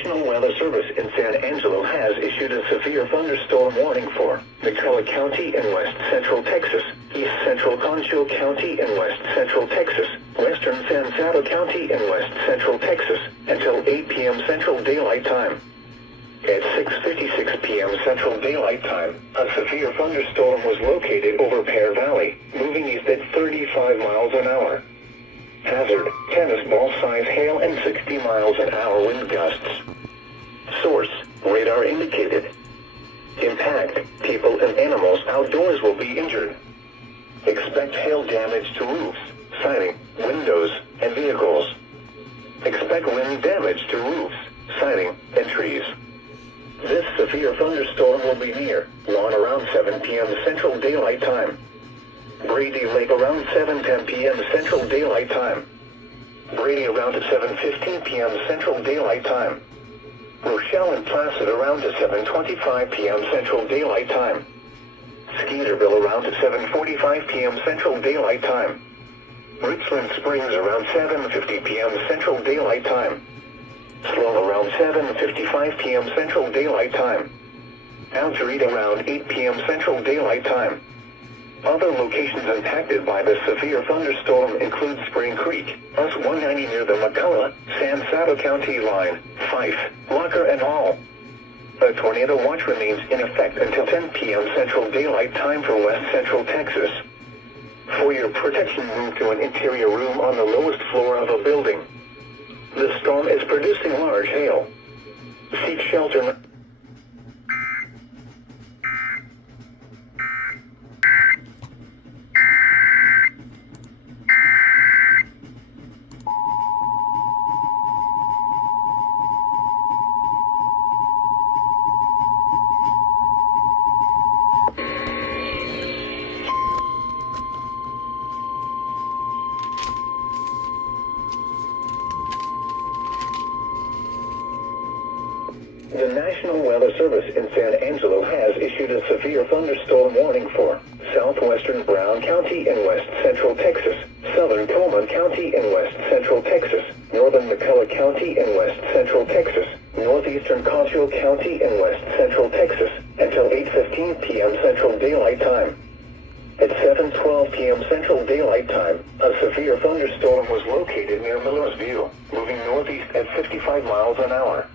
National Weather Service in San Angelo has issued a severe thunderstorm warning for McCullough County in west central Texas, east central Concho County in west central Texas, western San Saba County in west central Texas, until 8 p.m. Central Daylight Time. At 6:56 p.m. Central Daylight Time, a severe thunderstorm was located over Pear Valley, moving east at 35 miles an hour. Hazard, tennis ball size hail and 60 miles an hour wind gusts. Source, radar indicated. Impact, people and animals outdoors will be injured. Expect hail damage to roofs, siding, windows, and vehicles. Expect wind damage to roofs, siding, and trees. This severe thunderstorm will be near Lawn around 7 p.m. Central Daylight Time. Brady Lake around 7:10 p.m. Central Daylight Time. Brady around 7:15 p.m. Central Daylight Time. Rochelle and Placid around 7:25 p.m. Central Daylight Time. Skeeterville around 7:45 p.m. Central Daylight Time. Richland Springs around 7:50 p.m. Central Daylight Time. Sloan around 7:55 p.m. Central Daylight Time. Algerete around 8 p.m. Central Daylight Time. Other locations impacted by the severe thunderstorm include Spring Creek, US 190 near the McCullough, San Saba County line, Fife, Locker and Hall. A tornado watch remains in effect until 10 p.m. Central Daylight Time for West Central Texas. For your protection, move to an interior room on the lowest floor of a building. The storm is producing large hail. Seek shelter. The National Weather Service in San Angelo has issued a severe thunderstorm warning for southwestern Brown County in west central Texas, southern Coleman County in west central Texas, northern McCullough County in west central Texas, northeastern Concho County in west central Texas, until 8:15 p.m. Central Daylight Time. At 7:12 p.m. Central Daylight Time, a severe thunderstorm was located near Millersville, moving northeast at 55 miles an hour.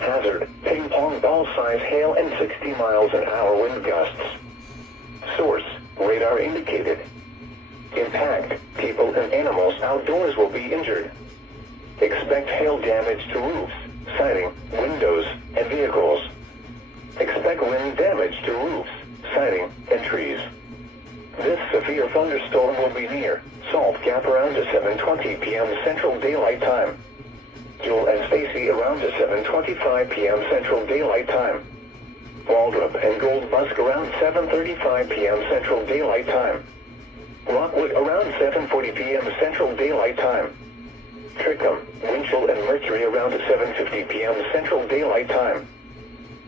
Hazard, ping pong ball size hail and 60 miles an hour wind gusts. Source, radar indicated. Impact, people and animals outdoors will be injured. Expect hail damage to roofs, siding, windows, and vehicles. Expect wind damage to roofs, siding, and trees. This severe thunderstorm will be near Salt Gap around 7:20 p.m. Central Daylight Time. Jewel and Stacy around 7:25 p.m. Central Daylight Time. Waldrop and Gold Busk around 7:35 p.m. Central Daylight Time. Rockwood around 7:40 p.m. Central Daylight Time. Trickham, Winchell, and Mercury around 7:50 p.m. Central Daylight Time.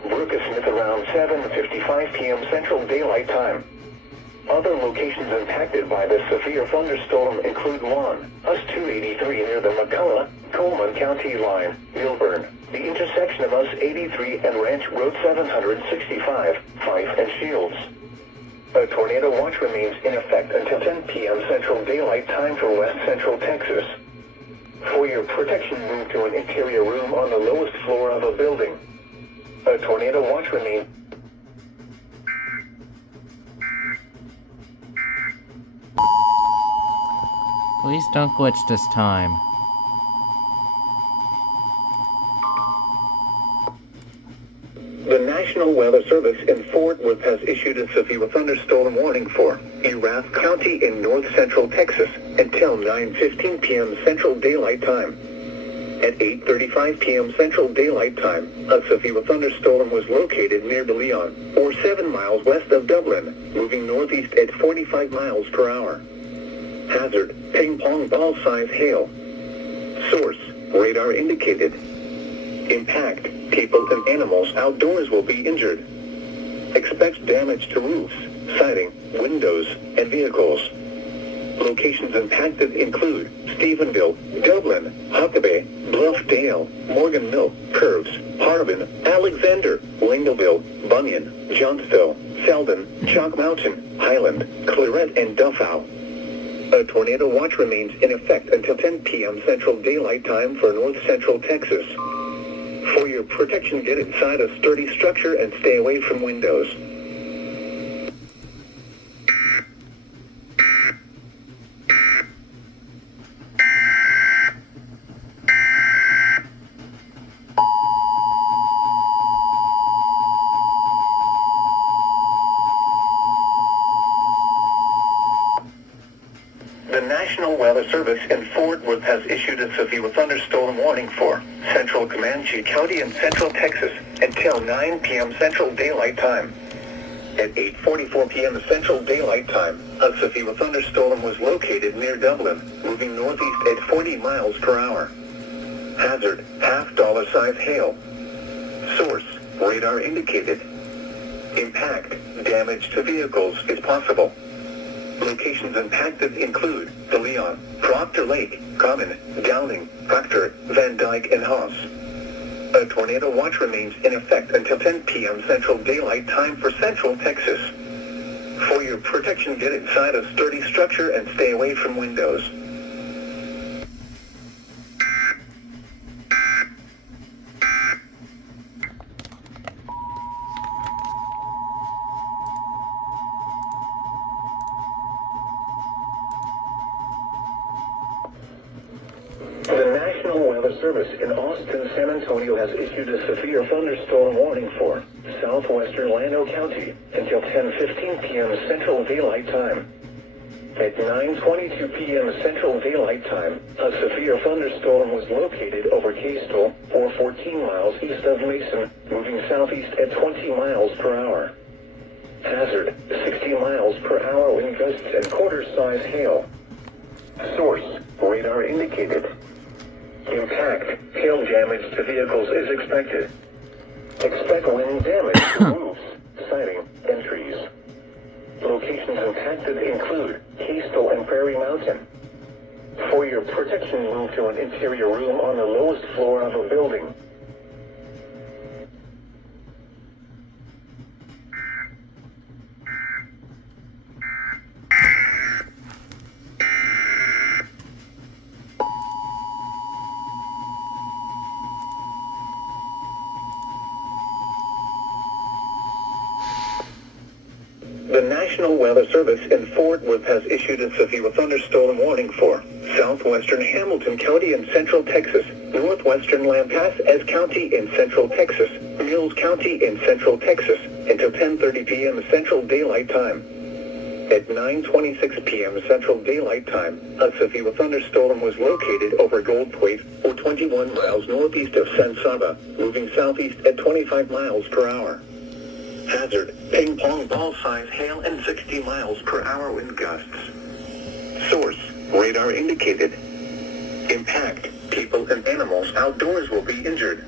Brooke-Smith around 7:55 p.m. Central Daylight Time. Other locations impacted by the severe thunderstorm include Lawn, US 283 near the McCullough, Coleman County line, Milburn, the intersection of US 83 and Ranch Road 765, Fife and Shields. A tornado watch remains in effect until 10 p.m. Central Daylight Time for West Central Texas. For your protection, move to an interior room on the lowest floor of a building. A tornado watch remains. Please don't glitch this time. The National Weather Service in Fort Worth has issued a severe thunderstorm warning for Erath County in north central Texas until 9:15 p.m. Central Daylight Time. At 8:35 p.m. Central Daylight Time, a severe thunderstorm was located near De Leon, or 7 miles west of Dublin, moving northeast at 45 miles per hour. Hazard, ping pong ball size hail. Source, radar indicated. Impact, people and animals outdoors will be injured. Expect damage to roofs, siding, windows, and vehicles. Locations impacted include Stephenville, Dublin, Huckabee, Bluffdale, Morgan Mill, Curves, Harbin, Alexander, Lingleville, Bunyan, Johnsville, Selden, Chalk Mountain, Highland, Claret, and Duffow. A tornado watch remains in effect until 10 p.m. Central Daylight Time for North Central Texas. For your protection, get inside a sturdy structure and stay away from windows. The National Weather Service in Fort Worth has issued a severe thunderstorm warning for central Comanche County and central Texas until 9 p.m. Central Daylight Time. At 8:44 p.m. Central Daylight Time, a severe thunderstorm was located near Dublin, moving northeast at 40 miles per hour. Hazard, half-dollar size hail. Source, radar indicated. Impact, damage to vehicles is possible. Locations impacted include the Leon, Proctor Lake, Common, Downing, Proctor, Van Dyke, and Haas. A tornado watch remains in effect until 10 p.m. Central Daylight Time for Central Texas. For your protection, get inside a sturdy structure and stay away from windows. The National Weather Service in Austin, San Antonio has issued a severe thunderstorm warning for southwestern Llano County until 10:15 p.m. Central Daylight Time. At 9:22 p.m. Central Daylight Time, a severe thunderstorm was located over Castle, or 14 miles east of Mason, moving southeast at 20 miles per hour. Hazard, 60 miles per hour wind gusts and quarter-size hail. Source, radar indicated. Impact, hail damage to vehicles is expected. Expect wind damage to roofs, siding, and trees. Locations impacted include Castle and Prairie Mountain. For your protection, move to an interior room on the lowest floor of a building. The National Weather Service in Fort Worth has issued a severe thunderstorm warning for southwestern Hamilton County in central Texas, northwestern Lampasas County in central Texas, Mills County in central Texas, until 10:30 p.m. Central Daylight Time. At 9:26 p.m. Central Daylight Time, a severe thunderstorm was located over Gold Point, or 21 miles northeast of San Saba, moving southeast at 25 miles per hour. Hazard, ping-pong ball-size hail and 60 miles per hour wind gusts. Source, radar indicated. Impact, people and animals outdoors will be injured.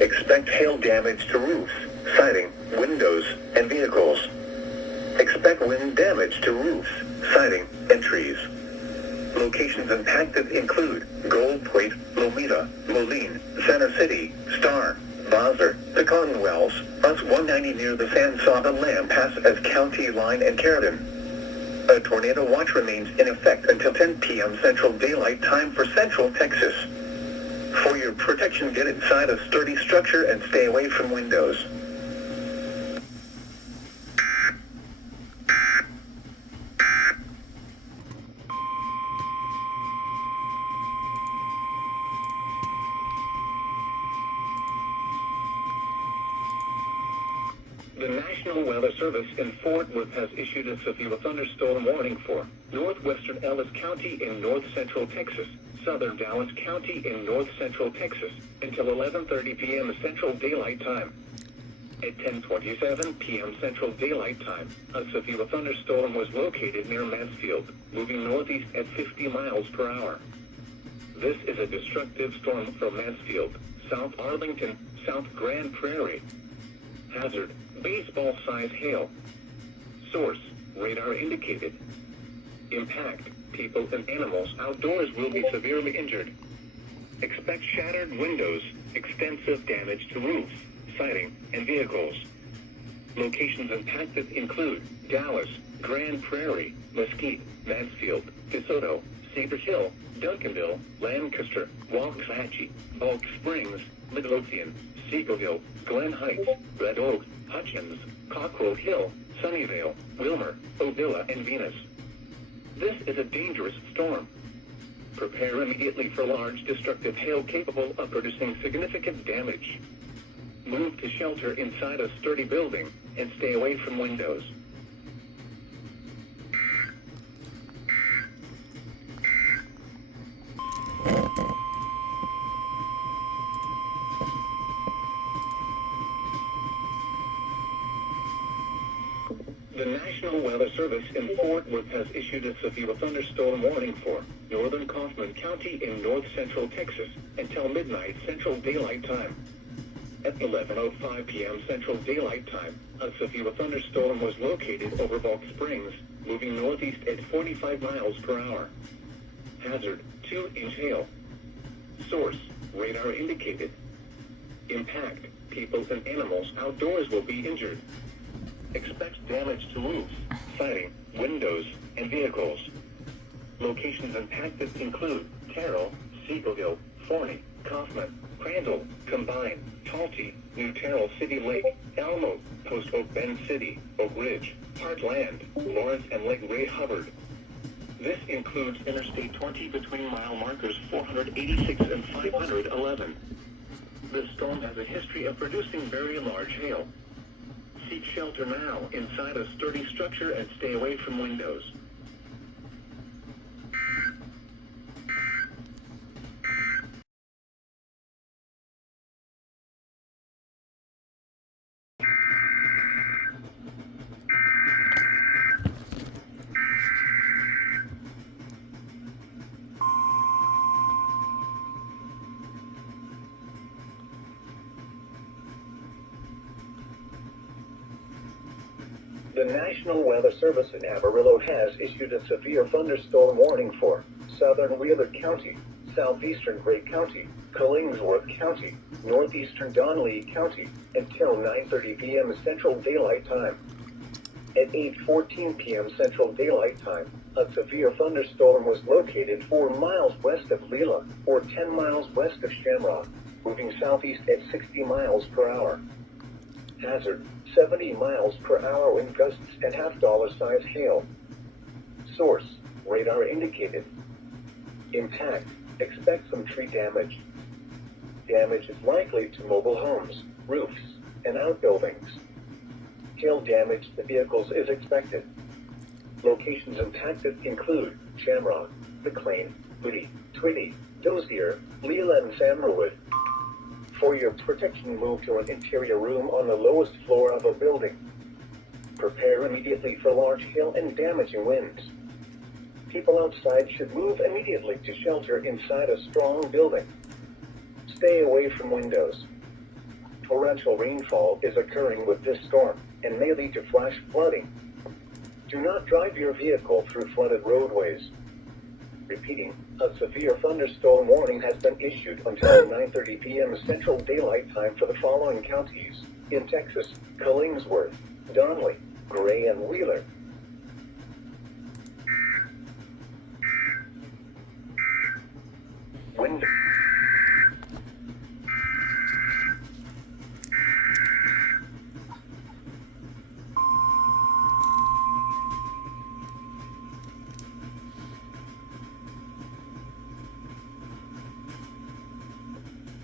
Expect hail damage to roofs, siding, windows, and vehicles. Expect wind damage to roofs, siding, and trees. Locations impacted include Gold Point, Lomita, Moline, Center City, Star, Bowser, the Commonwealths, Bus 190 near the San Saba Lampasas County line, and Carrollton. A tornado watch remains in effect until 10 p.m. Central Daylight Time for Central Texas. For your protection, get inside a sturdy structure and stay away from windows. The National Weather Service in Fort Worth has issued a severe thunderstorm warning for northwestern Ellis County in north central Texas, southern Dallas County in north central Texas, until 11:30 p.m. Central Daylight Time. At 10:27 p.m. Central Daylight Time, a severe thunderstorm was located near Mansfield, moving northeast at 50 miles per hour. This is a destructive storm from Mansfield, South Arlington, South Grand Prairie. Hazard, baseball-size hail. Source, radar indicated. Impact, people and animals outdoors will be severely injured. Expect shattered windows, extensive damage to roofs, siding, and vehicles. Locations impacted include Dallas, Grand Prairie, Mesquite, Mansfield, DeSoto, Cedar Hill, Duncanville, Lancaster, Waxahachie, Bulk Springs, Midlothian, Seagoville, Glen Heights, Red Oak, Hutchins, Cockrell Hill, Sunnyvale, Wilmer, Ovilla, and Venus. This is a dangerous storm. Prepare immediately for large destructive hail capable of producing significant damage. Move to shelter inside a sturdy building and stay away from windows. The National Weather Service in Fort Worth has issued a severe thunderstorm warning for northern Kaufman County in north central Texas until midnight Central Daylight Time. At 11:05 p.m. Central Daylight Time, a severe thunderstorm was located over Bulk Springs, moving northeast at 45 miles per hour. Hazard, 2-inch hail. Source, radar indicated. Impact, people and animals outdoors will be injured. Expect damage to roofs, siding, windows, and vehicles. Locations impacted include Terrell, Seagoville, Forney, Kaufman, Crandall, Combine, Talty, New Terrell City Lake, Alamo, Post Oak Bend City, Oak Ridge, Heartland, Lawrence, and Lake Ray Hubbard. This includes Interstate 20 between mile markers 486 and 511. This storm has a history of producing very large hail. Seek shelter now inside a sturdy structure and stay away from windows. The National Weather Service in Amarillo has issued a severe thunderstorm warning for southern Wheeler County, southeastern Gray County, Killingsworth County, northeastern Donnelly County until 9:30 p.m. Central Daylight Time. At 8:14 p.m. Central Daylight Time, a severe thunderstorm was located 4 miles west of Leela, or 10 miles west of Shamrock, moving southeast at 60 miles per hour. Hazard, 70 miles per hour wind gusts and half-dollar size hail. Source, radar indicated. Impact, expect some tree damage. Damage is likely to mobile homes, roofs, and outbuildings. Hail damage to vehicles is expected. Locations impacted include Shamrock, McLean, Woody, Twitty, Dozier, Leela, and Samarwood. For your protection, move to an interior room on the lowest floor of a building. Prepare immediately for large hail and damaging winds. People outside should move immediately to shelter inside a strong building. Stay away from windows. Torrential rainfall is occurring with this storm and may lead to flash flooding. Do not drive your vehicle through flooded roadways. Repeating, a severe thunderstorm warning has been issued until 9:30 p.m. Central Daylight Time for the following counties in Texas: Killingsworth, Donnelly, Gray, and Wheeler. Wind.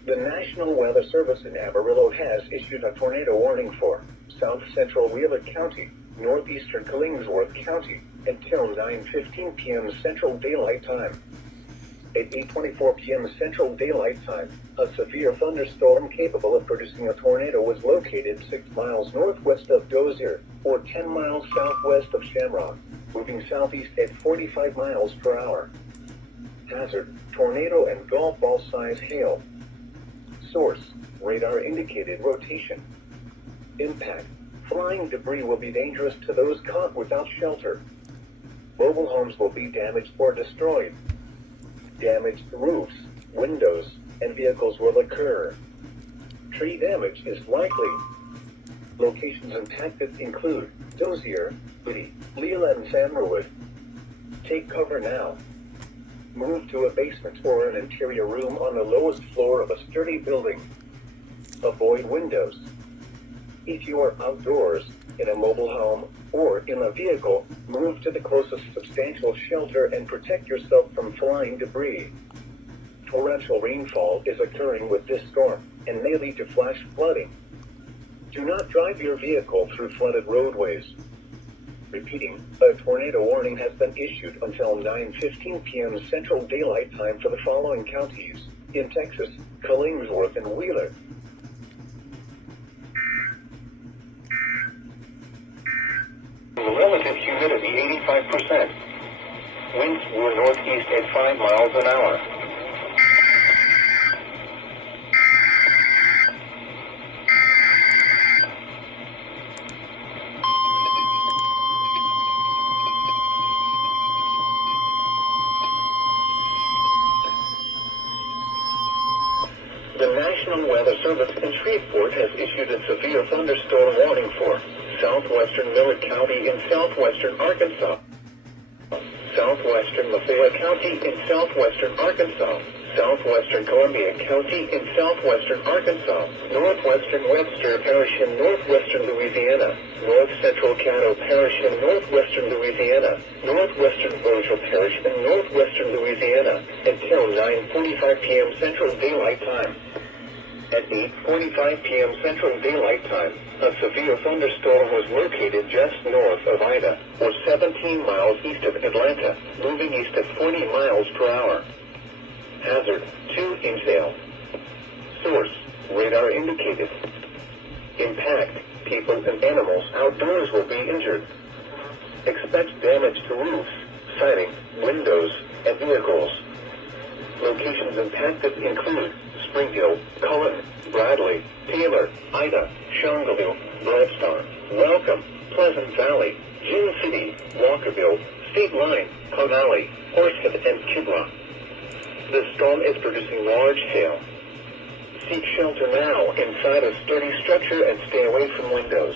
The National Weather Service in Amarillo has issued a tornado warning for south central Wheeler County, northeastern Killingsworth County until 9:15 p.m. Central Daylight Time. At 8:24 p.m. Central Daylight Time, a severe thunderstorm capable of producing a tornado was located 6 miles northwest of Dozier, or 10 miles southwest of Shamrock, moving southeast at 45 miles per hour. Hazard, tornado and golf ball size hail. Source, radar indicated rotation. Impact, flying debris will be dangerous to those caught without shelter. Mobile homes will be damaged or destroyed. Damaged roofs, windows, and vehicles will occur. Tree damage is likely. Locations impacted include Dozier, Woody, Leland, Sandalwood. Take cover now. Move to a basement or an interior room on the lowest floor of a sturdy building. Avoid windows. If you are outdoors, in a mobile home, or in a vehicle, move to the closest substantial shelter and protect yourself from flying debris. Torrential rainfall is occurring with this storm and may lead to flash flooding. Do not drive your vehicle through flooded roadways. Repeating, a tornado warning has been issued until 9:15 p.m. Central Daylight Time for the following counties in Texas: Collingsworth and Wheeler. Relative humidity 85%. Winds were northeast at 5 miles an hour. The National Weather Service in Shreveport has issued a severe thunderstorm warning for southwestern Millard County in southwestern Arkansas, southwestern Lafayette County in southwestern Arkansas, southwestern Columbia County in southwestern Arkansas, northwestern Webster Parish in northwestern Louisiana, north central Caddo Parish in northwestern Louisiana, northwestern Bossier Parish in northwestern Louisiana, until 9:45 p.m. Central Daylight Time. At 8:45 p.m. Central Daylight Time, a severe thunderstorm was located just north of Ida, or 17 miles east of Atlanta, moving east at 40 miles per hour. Hazard, 2-inch hail. Source, radar indicated. Impact, people and animals outdoors will be injured. Expect damage to roofs, siding, windows, and vehicles. Locations impacted include Spring Hill, Cullen, Bradley, Taylor, Ida, Shongaloo, Bradstone, Welcome, Pleasant Valley, Gin City, Walkerville, State Line, Conally, Horsehead, and Kibra. The storm is producing large hail. Seek shelter now inside a sturdy structure and stay away from windows.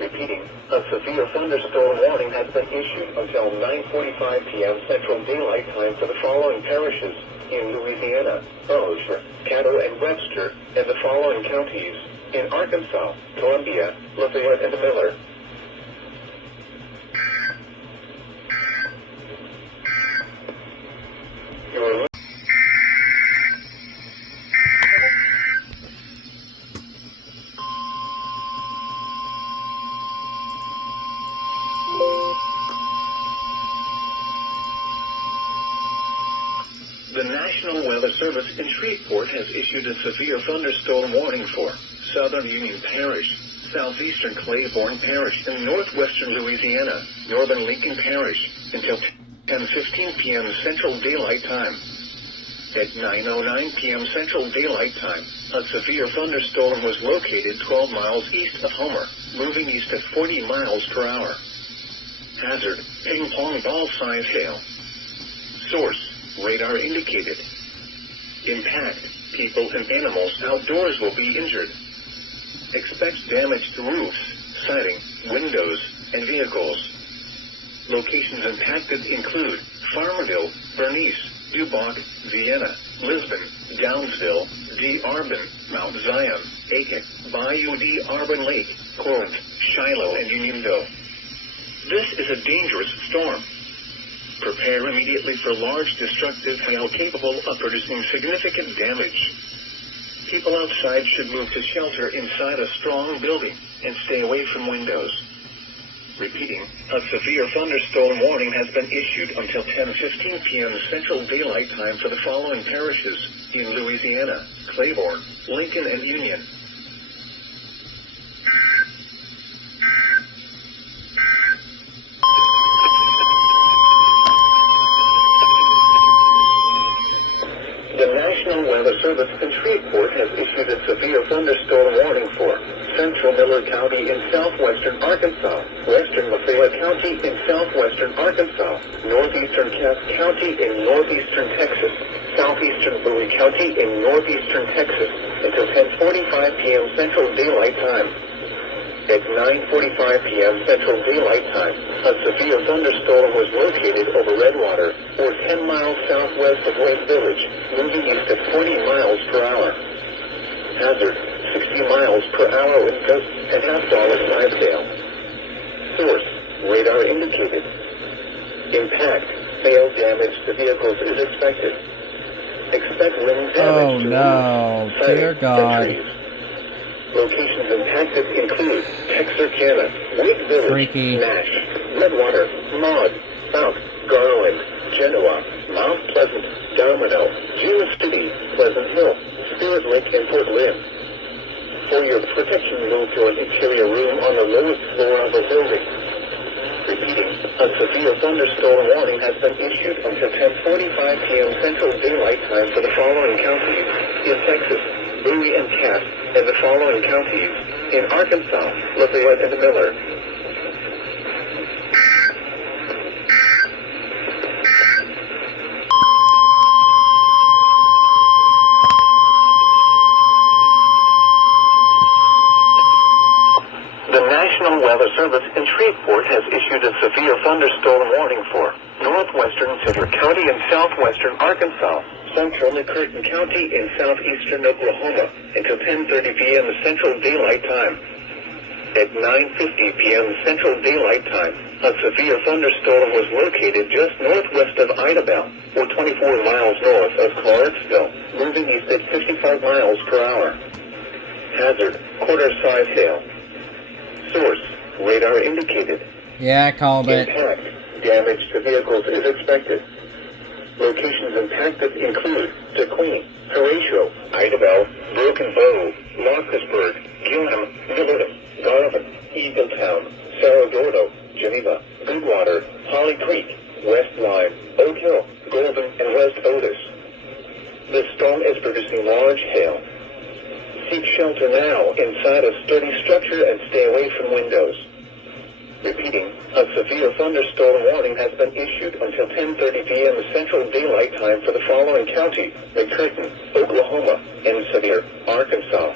Repeating, a severe thunderstorm warning has been issued until 9:45 p.m. Central Daylight Time for the following parishes in Louisiana: Bossier, Caddo, and Webster, and the following counties in Arkansas: Columbia, Lafayette, and Miller. The National Weather Service in Shreveport has issued a severe thunderstorm warning for Southern Union Parish, southeastern Claiborne Parish, and northwestern Louisiana, northern Lincoln Parish, until 10:15 p.m. Central Daylight Time. At 9:09 p.m. Central Daylight Time, a severe thunderstorm was located 12 miles east of Homer, moving east at 40 miles per hour. Hazard, ping-pong ball-size hail. Source, radar indicated. Impact, people and animals outdoors will be injured. Expect damage to roofs, siding, windows, and vehicles. Locations impacted include Farmerville, Bernice, Duboc, Vienna, Lisbon, Downsville, D'Arbin, Mount Zion, Aiken, Bayou D'Arbin Lake, Corinth, Shiloh, and Unionville. This is a dangerous storm. Prepare immediately for large destructive hail capable of producing significant damage. People outside should move to shelter inside a strong building and stay away from windows. Repeating, a severe thunderstorm warning has been issued until 10:15 p.m. Central Daylight Time for the following parishes in Louisiana: Claiborne, Lincoln, and Union. The National Weather Service in Shreveport has issued a severe thunderstorm warning for central Millard County in southwestern Arkansas, western Lafayette County in southwestern southwestern Arkansas, northeastern Cass County in northeastern Texas, southeastern Bowie County in northeastern Texas, until 10:45 p.m. Central Daylight Time. At 9:45 p.m. Central Daylight Time, a severe thunderstorm was located over Redwater, or 10 miles southwest of West Village, moving east at 40 miles per hour. Hazard, 60 miles per hour with gusts and $0.50 gale. Source, radar indicated. Impact, hail damage to vehicles is expected. Expect wind damage to no, roofs, dear siding, God. and trees. Locations impacted include Texarkana, Wake Village, Freaky. Nash, Redwater, Maud, South, Garland, Genoa, Mount Pleasant, Domino, June City, Pleasant Hill, Spirit Lake, and Port Lynn. For your protection, move to an interior room on the lowest floor of the building. Repeating, a severe thunderstorm warning has been issued until 10:45 p.m. Central Daylight Time for the following counties in Texas, Bowie and Cass, and the following counties in Arkansas, Lafayette and Miller. The National Weather Service in Shreveport has issued a severe thunderstorm warning for northwestern Central County and southwestern Arkansas, central Curtin County in southeastern Oklahoma until 10:30 p.m. Central Daylight Time. At 9:50 p.m. Central Daylight Time, a severe thunderstorm was located just northwest of Idabel, or 24 miles north of Clarksville, moving east at 55 miles per hour. Hazard, quarter-size hail. Source, radar indicated. Yeah, I called it. Impact, damage to vehicles is expected. Locations impacted include DeQueen, Horatio, Idabel, Broken Bow, Marcusburg, Gilham, Millerdom, Garvin, Eagletown, Cerro Gordo, Geneva, Goodwater, Holly Creek, West Lime, Oak Hill, Golden, and West Otis. The storm is producing large hail. Seek shelter now inside a sturdy structure and stay away from windows. Repeating, a severe thunderstorm warning has been issued until 10:30 p.m. Central Daylight Time for the following counties: McCurtain, Oklahoma, and Sevier, Arkansas.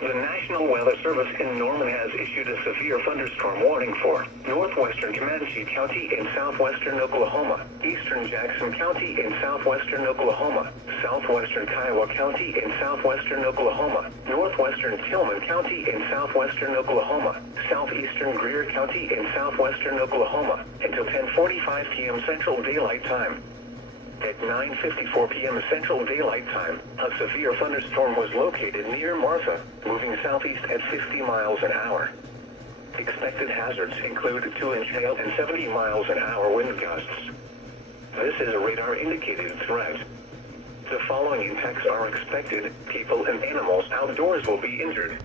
The National Weather Service in Norman has issued a severe thunderstorm warning for northwestern Comanche County in southwestern Oklahoma, eastern Jackson County in southwestern Oklahoma, southwestern Kiowa County in southwestern Oklahoma, northwestern Tillman County in southwestern Oklahoma, southeastern Greer County in southwestern Oklahoma, until 10:45 p.m. Central Daylight Time. At 9:54 p.m. Central Daylight Time, a severe thunderstorm was located near Martha, moving southeast at 50 miles an hour. Expected hazards include 2-inch hail and 70 miles an hour wind gusts. This is a radar-indicated threat. The following impacts are expected: people and animals outdoors will be injured.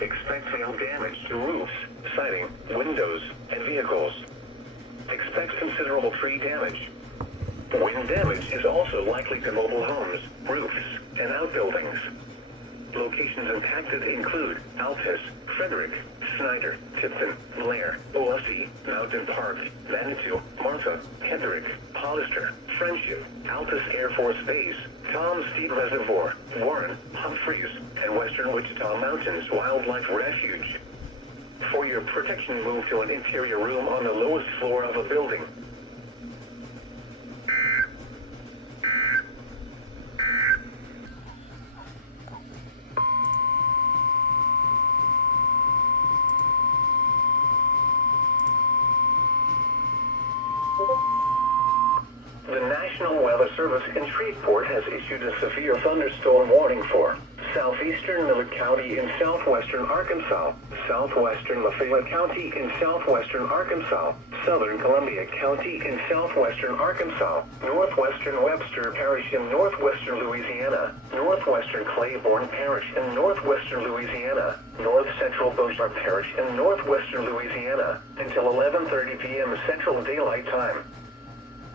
Expect hail damage to roofs, siding, windows, and vehicles. Expect considerable tree damage. Wind damage is also likely to mobile homes, roofs, and outbuildings. Locations impacted include Altus, Frederick, Snyder, Tipton, Blair, Biloxi, Mountain Park, Manitou, Martha, Kendrick, Hollister, Friendship, Altus Air Force Base, Tom Steed Reservoir, Warren, Humphreys, and Western Wichita Mountains Wildlife Refuge. For your protection, move to an interior room on the lowest floor of a building. The National Weather Service in Shreveport has issued a severe thunderstorm warning for southeastern Millard County in southwestern Arkansas, southwestern Lafayette County in southwestern Arkansas, southern Columbia County in southwestern Arkansas, northwestern Webster Parish in northwestern Louisiana, northwestern Claiborne Parish in northwestern Louisiana, north central Beauchamp Parish in northwestern Louisiana, until 11:30 p.m. Central Daylight Time.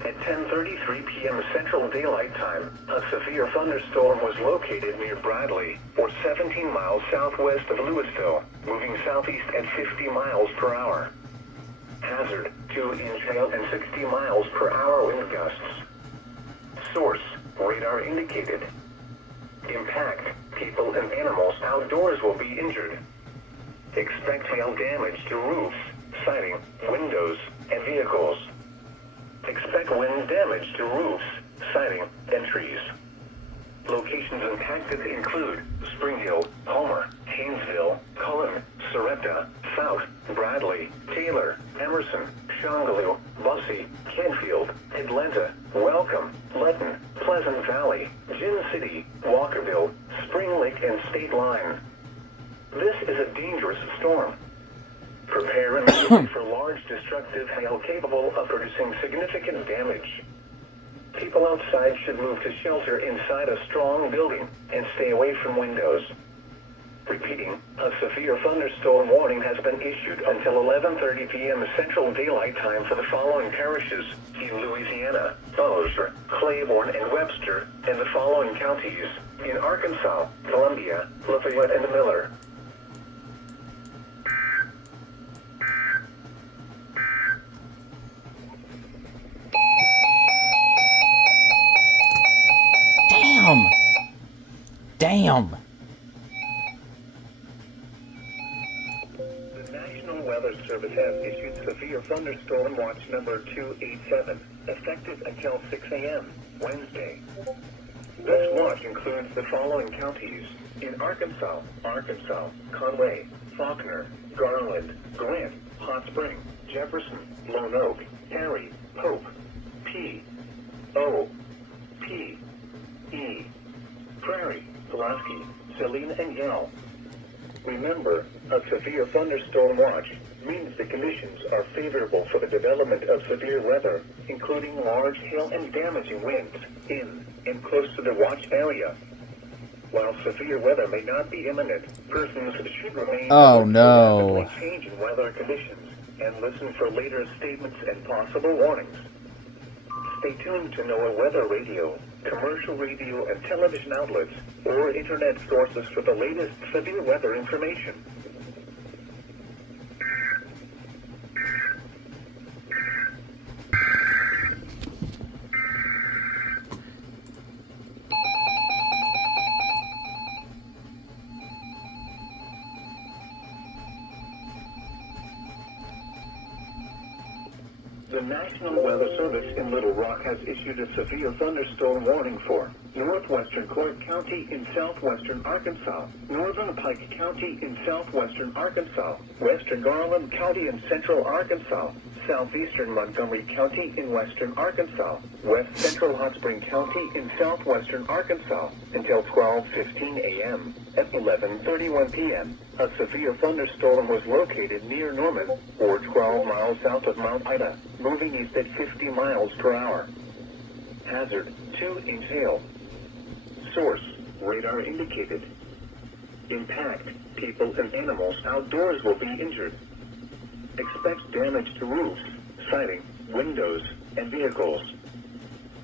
At 10:33 p.m. Central Daylight Time, a severe thunderstorm was located near Bradley, or 17 miles southwest of Louisville, moving southeast at 50 miles per hour. Hazard, 2-inch hail and 60 miles per hour wind gusts. Source, radar indicated. Impact, people and animals outdoors will be injured. Expect hail damage to roofs, siding, windows, and vehicles. Expect wind damage to roofs, siding, and trees. Locations impacted include Spring Hill, Homer, Haynesville, Cullen, Sorrento, South, Bradley, Taylor, Emerson, Shongaloo, Bussey, Canfield, Atlanta, Welcome, Letton, Pleasant Valley, Gin City, Walkerville, Spring Lake, and State Line. This is a dangerous storm. Prepare immediately for large destructive hail capable of producing significant damage. People outside should move to shelter inside a strong building and stay away from windows. Repeating, a severe thunderstorm warning has been issued until 11:30 p.m. Central Daylight Time for the following parishes in Louisiana: Bossier, Claiborne, and Webster, and the following counties in Arkansas: Columbia, Lafayette, and Miller. Damn. The National Weather Service has issued severe thunderstorm watch number 287, effective until 6 a.m. Wednesday. This watch includes the following counties in Arkansas: Conway, Faulkner, Garland, Grant, Hot Spring, Jefferson, Lone Oak, Perry, Pope, P, O, P, E, Prairie, Pulaski, Saline, and Yell. Remember, a severe thunderstorm watch means the conditions are favorable for the development of severe weather, including large hail and damaging winds in and close to the watch area. While severe weather may not be imminent, persons should remain Oh no. rapidly changing weather conditions and listen for later statements and possible warnings. Stay tuned to NOAA Weather Radio, commercial radio and television outlets, or internet sources for the latest severe weather information. The National Weather Service in Little Rock has issued a severe thunderstorm warning for northwestern Clark County in southwestern Arkansas, northern Pike County in southwestern Arkansas, western Garland County in central Arkansas, southeastern Montgomery County in western Arkansas, west central Hot Spring County in southwestern Arkansas, until 12:15 a.m. At 11:31 p.m., a severe thunderstorm was located near Norman, or 12 miles south of Mount Ida, moving east at 50 miles per hour. Hazard, 2-inch hail. Source, radar indicated. Impact, people and animals outdoors will be injured. Expect damage to roofs, siding, windows, and vehicles.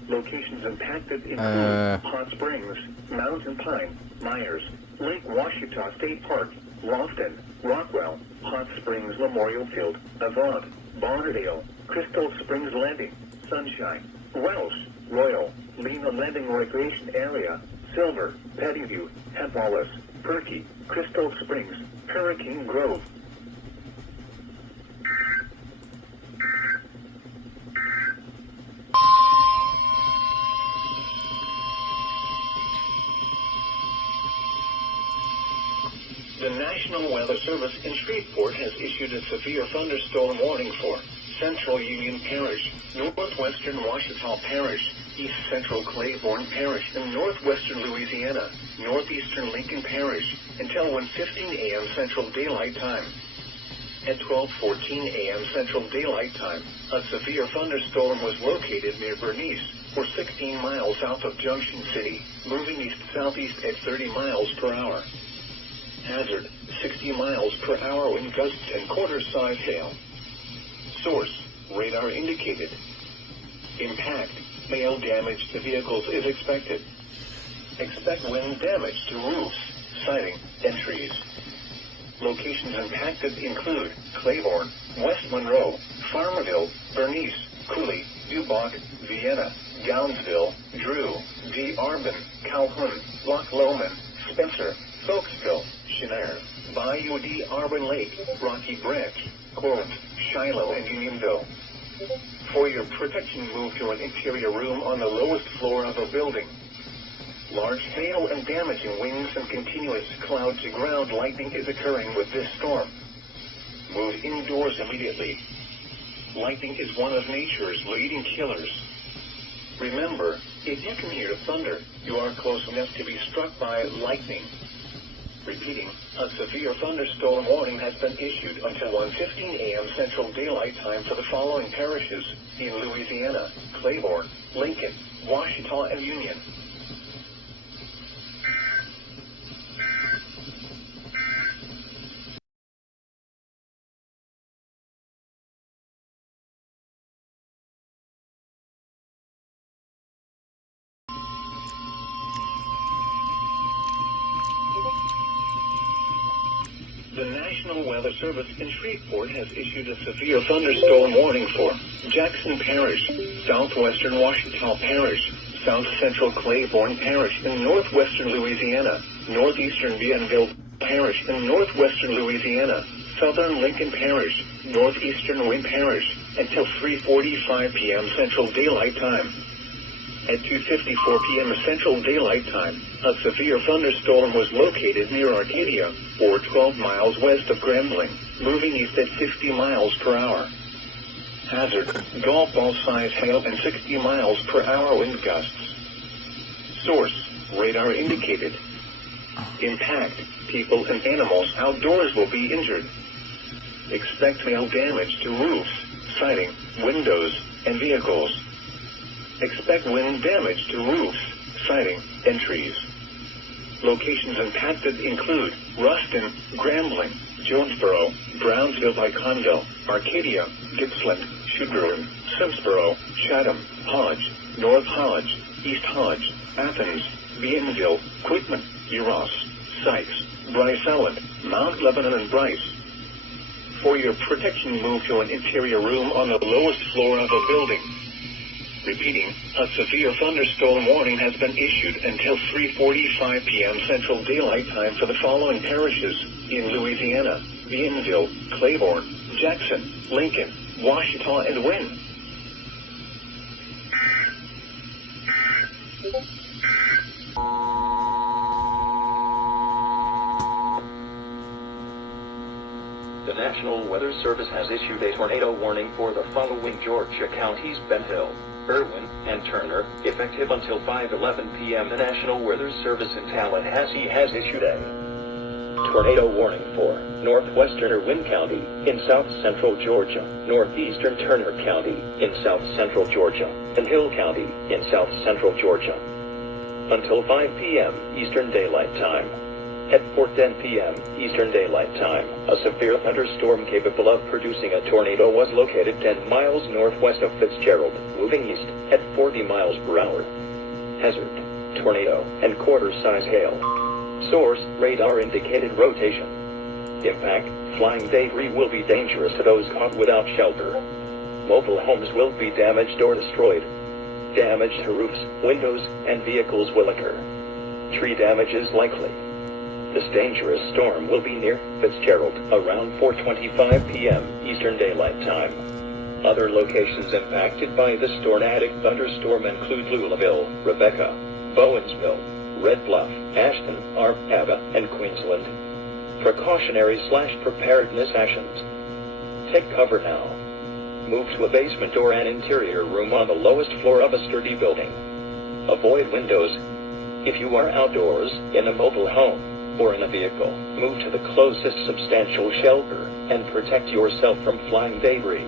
Locations impacted include Hot Springs, Mountain Pine, Myers, Lake Washita State Park, Lofton, Rockwell, Hot Springs Memorial Field, Avant, Bonnerdale, Crystal Springs Landing, Sunshine, Welsh, Royal, Lena Landing Recreation Area, Silver, Pettyview, Wallace, Perky, Crystal Springs, Hurricane Grove. The National Weather Service in Shreveport has issued a severe thunderstorm warning for Central Union Parish, Northwestern Washita Parish, East Central Claiborne Parish, and Northwestern Louisiana, Northeastern Lincoln Parish, until 1:15 a.m. Central Daylight Time. At 12:14 a.m. Central Daylight Time, a severe thunderstorm was located near Bernice, or 16 miles south of Junction City, moving east-southeast at 30 miles per hour. Hazard, 60 miles per hour wind gusts and quarter-size hail. Source, radar indicated. Impact, hail damage to vehicles is expected. Expect wind damage to roofs, siding, and trees. Locations impacted include Claiborne, West Monroe, Farmerville, Bernice, Cooley, Dubach, Vienna, Gownsville, Drew, D. Arbin, Calhoun, Loch Lomond, Spencer, Folksville, Chenair, Bayou D. Arbin Lake, Rocky Branch, Corinth, Shiloh, and Unionville. For your protection, move to an interior room on the lowest floor of a building. Large hail and damaging winds and continuous cloud-to-ground lightning is occurring with this storm. Move indoors immediately. Lightning is one of nature's leading killers. Remember, if you can hear thunder, you are close enough to be struck by lightning. Repeating, a severe thunderstorm warning has been issued until 1:15 a.m. Central Daylight Time for the following parishes in Louisiana: Claiborne, Lincoln, Washita, and Union. The National Weather Service in Shreveport has issued a severe thunderstorm warning for Jackson Parish, southwestern Washita Parish, south central Claiborne Parish in northwestern Louisiana, northeastern Bienville Parish in northwestern Louisiana, southern Lincoln Parish, northeastern Wynn Parish, until 3:45 p.m. Central Daylight Time. At 2:54 p.m. Central Daylight Time, a severe thunderstorm was located near Arcadia, or 12 miles west of Grambling, moving east at 60 miles per hour. Hazard, golf ball size hail and 60 miles per hour wind gusts. Source, radar indicated. Impact, people and animals outdoors will be injured. Expect hail damage to roofs, siding, windows, and vehicles. Expect wind damage to roofs, siding, and trees. Locations impacted include Ruston, Grambling, Jonesboro, Brownsville by Conville, Arcadia, Gippsland, Sugarland, Simsboro, Chatham, Hodge, North Hodge, East Hodge, Athens, Bienville, Quitman, Eros, Sykes, Bryce Island, Mount Lebanon, and Bryce. For your protection, move to an interior room on the lowest floor of a building. Repeating, a severe thunderstorm warning has been issued until 3:45 p.m. Central Daylight Time for the following parishes in Louisiana: Bienville, Claiborne, Jackson, Lincoln, Washita, and Wynn. The National Weather Service has issued a tornado warning for the following Georgia counties: Ben Hill, Irwin, and Turner, effective until 5:11 p.m. The National Weather Service in Tallahassee has issued a tornado warning for northwestern Irwin County in south-central Georgia, northeastern Turner County in south-central Georgia, and Hill County in south-central Georgia until 5 p.m. Eastern Daylight Time. At 4:10 p.m. Eastern Daylight Time, a severe thunderstorm capable of producing a tornado was located 10 miles northwest of Fitzgerald, moving east at 40 miles per hour. Hazard, tornado, and quarter-size hail. Source, radar indicated rotation. Impact, flying debris will be dangerous to those caught without shelter. Mobile homes will be damaged or destroyed. Damage to roofs, windows, and vehicles will occur. Tree damage is likely. This dangerous storm will be near Fitzgerald around 4:25 p.m. Eastern Daylight Time. Other locations impacted by the tornadic thunderstorm include Louisville, Rebecca, Bowensville, Red Bluff, Ashton, Arvada, and Queensland. Precautionary/preparedness actions. Take cover now. Move to a basement or an interior room on the lowest floor of a sturdy building. Avoid windows. If you are outdoors, in a mobile home, or in a vehicle, move to the closest substantial shelter and protect yourself from flying debris.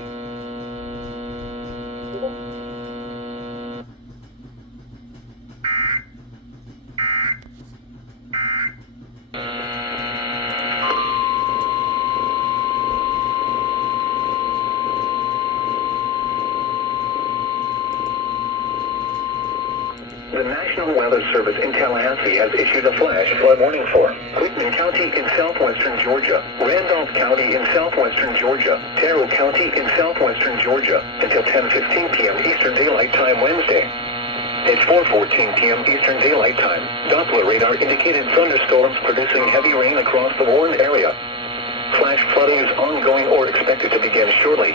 Weather Service in Tallahassee has issued a flash flood warning for Quitman County in southwestern Georgia, Randolph County in southwestern Georgia, Terrell County in southwestern Georgia, until 10:15 p.m. Eastern Daylight Time Wednesday. At 4:14 p.m. Eastern Daylight Time, Doppler radar indicated thunderstorms producing heavy rain across the warned area. Flash flooding is ongoing or expected to begin shortly.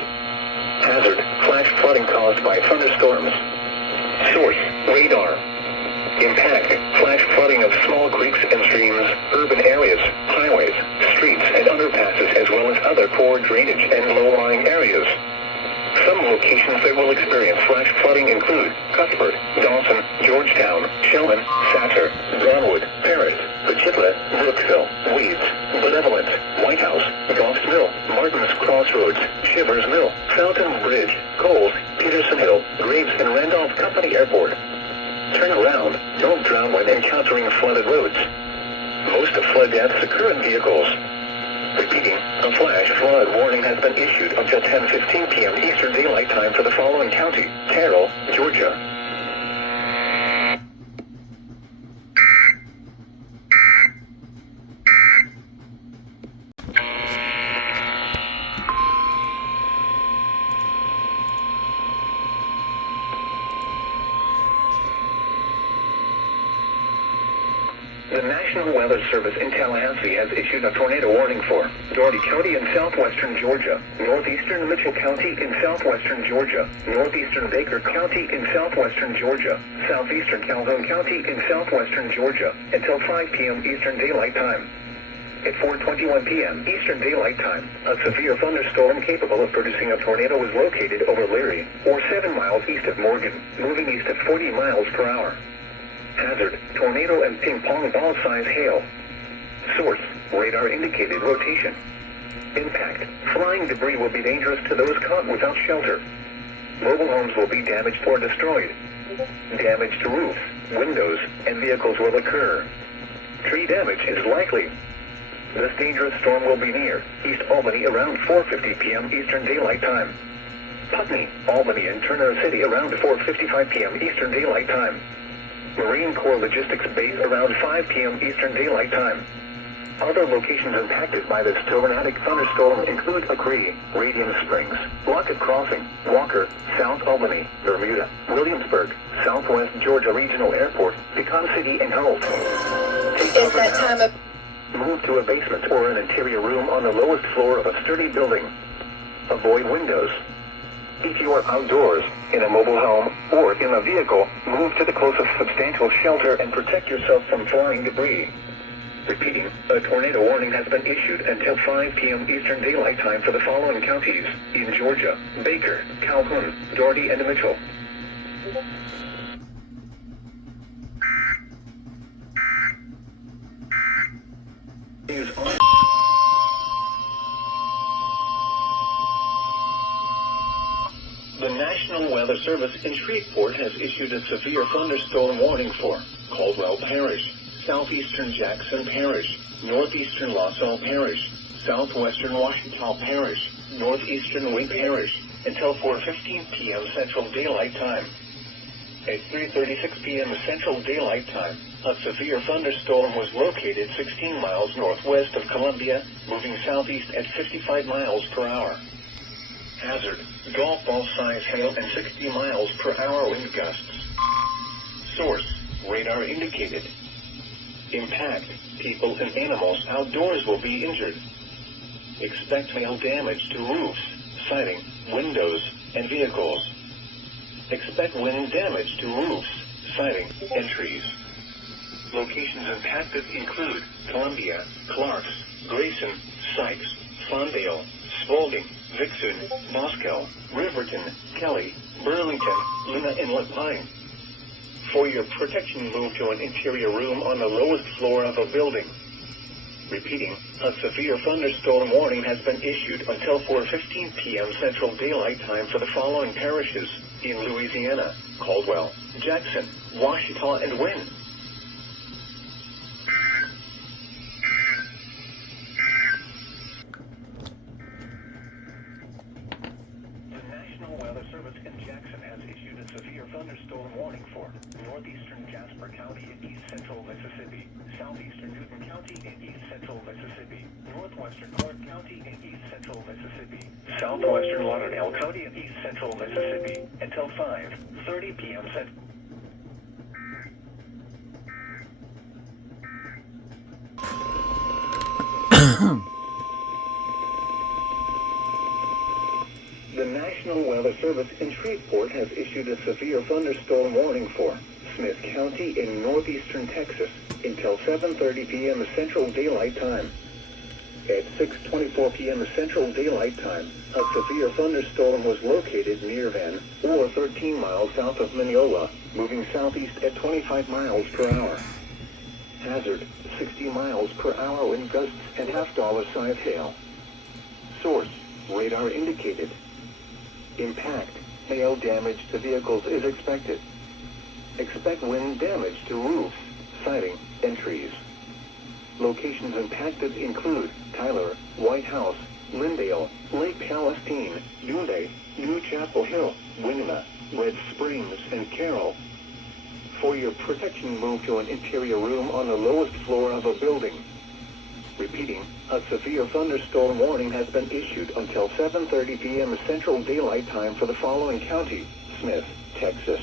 Hazard: flash flooding caused by thunderstorms. Source: radar. Impact: flash flooding of small creeks and streams, urban areas, highways, streets, and underpasses, as well as other poor drainage and low-lying areas. Some locations that will experience flash flooding include Cuthbert, Dawson, Georgetown, Shellman, Satcher, Brownwood, Paris, Pachitla, Brooksville, Weeds, Benevolent, White House, Goffs Mill, Martin's Crossroads, Shivers Mill, Fountain Bridge, Coles, Peterson Hill, Graves, and Randolph Company Airport. Turn around. Don't drown when encountering flooded roads. Most of flood deaths occur in vehicles. Repeating, a flash flood warning has been issued until 10:15 p.m. Eastern Daylight Time for the following county: Terrell, Georgia. The National Weather Service in Tallahassee has issued a tornado warning for Dougherty County in southwestern Georgia, northeastern Mitchell County in southwestern Georgia, northeastern Baker County in southwestern Georgia, southeastern Calhoun County in southwestern Georgia, until 5 p.m. Eastern Daylight Time. At 4:21 p.m. Eastern Daylight Time, a severe thunderstorm capable of producing a tornado was located over Leary, or 7 miles east of Morgan, moving east at 40 miles per hour. Hazard: tornado and ping pong ball size hail. Source: radar indicated rotation. Impact: flying debris will be dangerous to those caught without shelter. Mobile homes will be damaged or destroyed. Damage to roofs, windows, and vehicles will occur. Tree damage is likely. This dangerous storm will be near East Albany around 4:50 p.m. Eastern Daylight Time. Putney, Albany, and Turner City around 4:55 p.m. Eastern Daylight Time. Marine Corps Logistics Base around 5 p.m. Eastern Daylight Time. Other locations impacted by this tornadic thunderstorm include Agree, Radiant Springs, Lockett Crossing, Walker, South Albany, Bermuda, Williamsburg, Southwest Georgia Regional Airport, Pecan City, and Holt. It's that time of... Move to a basement or an interior room on the lowest floor of a sturdy building. Avoid windows. If you are outdoors, in a mobile home, or in a vehicle, move to the closest substantial shelter and protect yourself from flying debris. Repeating, a tornado warning has been issued until 5 p.m. Eastern Daylight Time for the following counties in Georgia: Baker, Calhoun, Dougherty, and Mitchell. News on. The National Weather Service in Shreveport has issued a severe thunderstorm warning for Caldwell Parish, southeastern Jackson Parish, northeastern Lasalle Parish, southwestern Washita Parish, northeastern Wake Parish, until 4:15 p.m. Central Daylight Time. At 3:36 p.m. Central Daylight Time, a severe thunderstorm was located 16 miles northwest of Columbia, moving southeast at 55 miles per hour. Hazard: golf ball size hail and 60 miles per hour wind gusts. Source: radar indicated. Impact: people and animals outdoors will be injured. Expect hail damage to roofs, siding, windows, and vehicles. Expect wind damage to roofs, siding, and trees. Locations impacted include Columbia, Clarks, Grayson, Sykes, Fondale, Spalding, Vixen, Moscow, Riverton, Kelly, Burlington, Luna, and Lapine. For your protection, move to an interior room on the lowest floor of a building. Repeating, a severe thunderstorm warning has been issued until 4:15 p.m. Central Daylight Time for the following parishes in Louisiana: Caldwell, Jackson, Washita, and Wynn. The National Weather Service in Jackson has issued a severe thunderstorm warning for northeastern Jasper County in east central Mississippi, southeastern Newton County in east central Mississippi, northwestern Clark County in east central Mississippi, southwestern Lauderdale County in east central Mississippi, until 5:30 p.m. Central. The National Weather Service in Shreveport has issued a severe thunderstorm warning for Smith County in northeastern Texas until 7:30 p.m. Central Daylight Time. At 6:24 p.m. Central Daylight Time, a severe thunderstorm was located near Van, or 13 miles south of Mineola, moving southeast at 25 miles per hour. Hazard, 60 miles per hour wind gusts and half-dollar size hail. Source, radar indicated. Impact, hail damage to vehicles is expected. Expect wind damage to roofs, siding, and trees. Locations impacted include Tyler, White House, Lindale, Lake Palestine, Doonday, New Chapel Hill, Winona, Red Springs, and Carroll. For your protection, move to an interior room on the lowest floor of a building. Repeating, a severe thunderstorm warning has been issued until 7:30 p.m. Central Daylight Time for the following county: Smith, Texas,